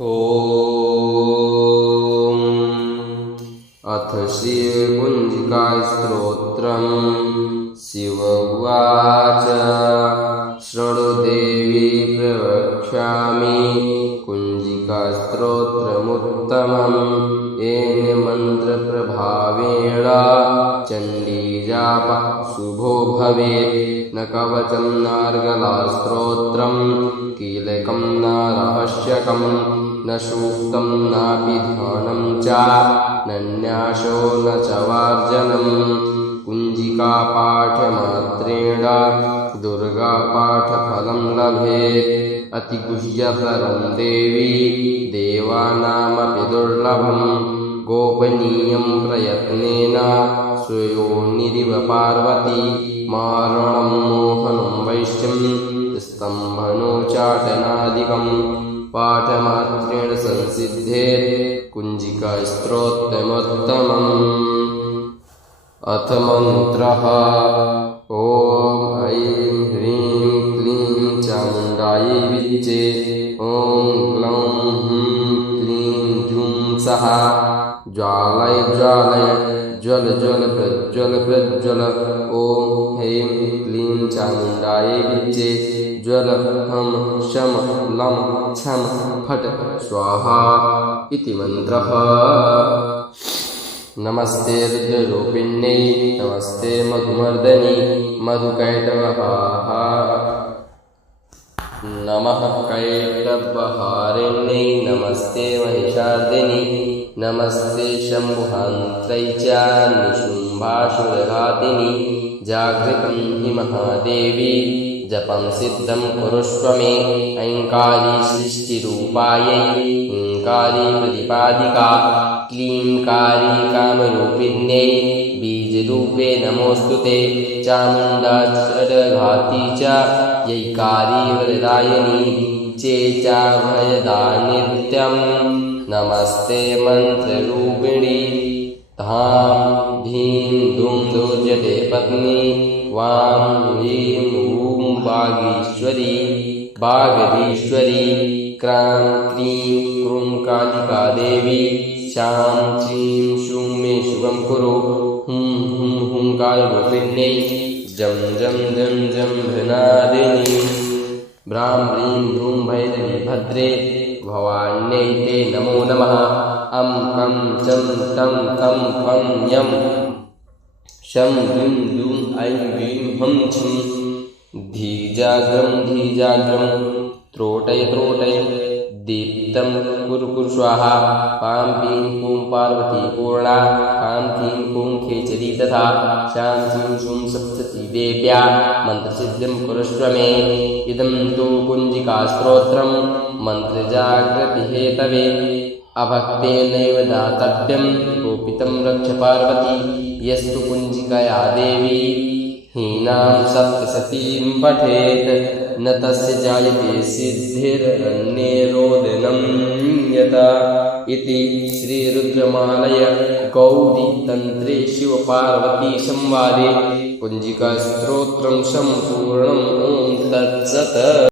ॐ अथ श्रीकुञ्जिकास्तोत्रम्। शिव उवाच शृणु देवी प्रवक्ष्यामि कुञ्जिकास्तोत्रमुत्तमम्। येन मन्त्रप्रभावेण चण्डीजापः शुभो भवेत्। न कवचं नार्गलास्तोत्रम् कीलकं न रहस्यकम् न सूक्तं नापि ध्यानं च न न्यासो न च वार्जनम्। कुञ्जिकापाठमात्रेण दुर्गापाठफलं लभेत्। अतिगुह्यतरं देवी देवानामपि दुर्लभम्। गोपनीयं प्रयत्नेन श्रेयोनिरिव पार्वती। मारणं मोहनं वैश्यं स्तम्भनोच्चाटनादिकम् पाठमात्रेण संसिद्धेत् कुञ्जिकास्तोत्रमुत्तमम्। अथ मन्त्रः। ॐ ऐं ह्रीं क्लीं चामुण्डायै विच्चे। ॐ ग्लौं हुं क्लीं जूं सः। ज्वालय ज्वालय ज्वल ज्वल प्रज्वल प्रज्वल। ॐ ऐं क्लीं चामुण्डायै विच्चे। ज्वल हम शम लं छम फट स्वाहा इति मन्त्रः। नमस्ते रुद्ररूपिण्यै नमस्ते मधुमर्दनी मधुकैटवहाः। नमः कैटवहारिण्यै नमस्ते महिषार्दिनी नमस्ते शम्भुहान्त्रै च निशुम्भासुरघातिनी। जागृतं हि महादेवी जपं सिद्धं कुरुष्व मे। ऐङ्कारी सृष्टिरूपायै ह्रीङ्कारी प्रतिपादिका। क्लींकारी कामरूपिण्यै बीजरूपे नमोऽस्तु ते। चामुण्डा षड्घाती च यैकारी वरदायिनी चे च भयदा नित्यम्। नमस्ते मन्त्ररूपिणी। धां धीं धूं दुर्जटे पत्नी। वां ह्रीं ॐ वागीश्वरी वागधीश्वरी। क्रां क्रीं क्रूं कालिका देवी। शां चीं शूं मे शुभं कुरु। हुं हुं हुंकाररूपिण्यै जं जं जं जं भ्रनादिनी। भ्रां ह्रीं भ्रूं भैरवी भद्रे भवान्यै ते नमो नमः। अं कं चं तं तं पं यं शं ह्रीं दूं ऐं ह्रीं हं छं। धीजाग्रं धीजाग्रं त्रोटय त्रोटय दीप्तं कुरु कुरु स्वाहा। पां पीं पूं पार्वती पूर्णा। कां क्लीं कूं खेचरी तथा। शां चीं शूं सप्तती देव्या मन्त्रसिद्धिं कुरुष्व मे। इदं तु कुञ्जिकास्तोत्रं मन्त्रजागृतिहेतवे। अभक्तेनैव दातव्यं गोपितं रक्ष पार्वती। यस्तु कुञ्जिकया देवी हीनां सप्तशतीं पठेत् न तस्य जायते सिद्धिरन्यरोदनं यथा। इति श्रीरुद्रमालय गौरीतन्त्रे शिवपार्वती संवादे कुञ्जिकास्तोत्रं सम्पूर्णम्। ॐ तत्सत्।